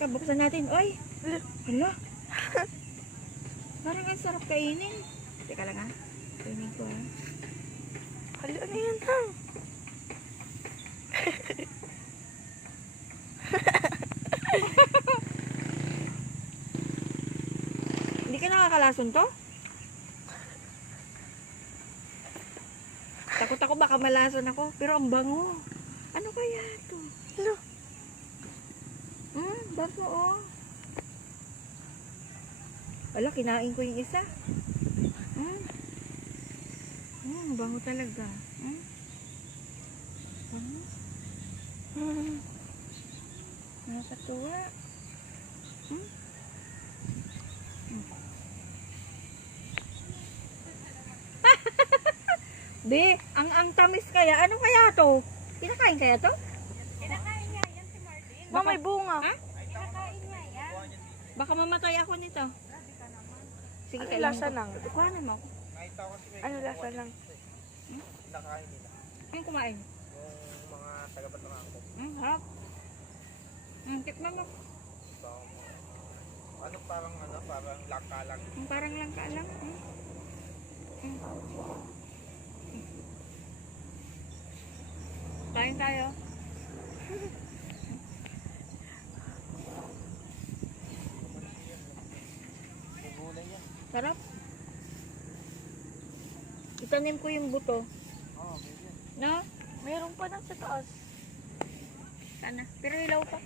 Teka, buksan natin. Oy! Hala! Parang ang sarap kainin. Teka lang ha. Kainin ko ha. Hala, ano yan ha? Hindi ka nakakalason to? Takot ako baka malason ako. Pero ang bango. Ano kaya to? Hala. Bango oh. Wala, kinain ko yung isa. Bango talaga. Nakakatuwa. Be, ang tamis kaya. Ano kaya to? Kinakain kaya to? Kinakain niya yan si Martin. Ba, may bunga. Ha? Kinakain niya yan. Baka mamatay ako nito. Grabe ka naman. Sige, Ano kainin lasa ko. nang? Kuhanin mo. Ano lasa lang? Nakain nila. Ang kumain. Yung mga taga-Batangan ko. Harap. Tikman mo. So, parang langka lang. Parang langka lang. Kain tayo. Gulay yan. Sarap. Itanim ko yung buto. Oo, ganyan. No? Meron pa na sa taas. Sana. Pero hilaw pa.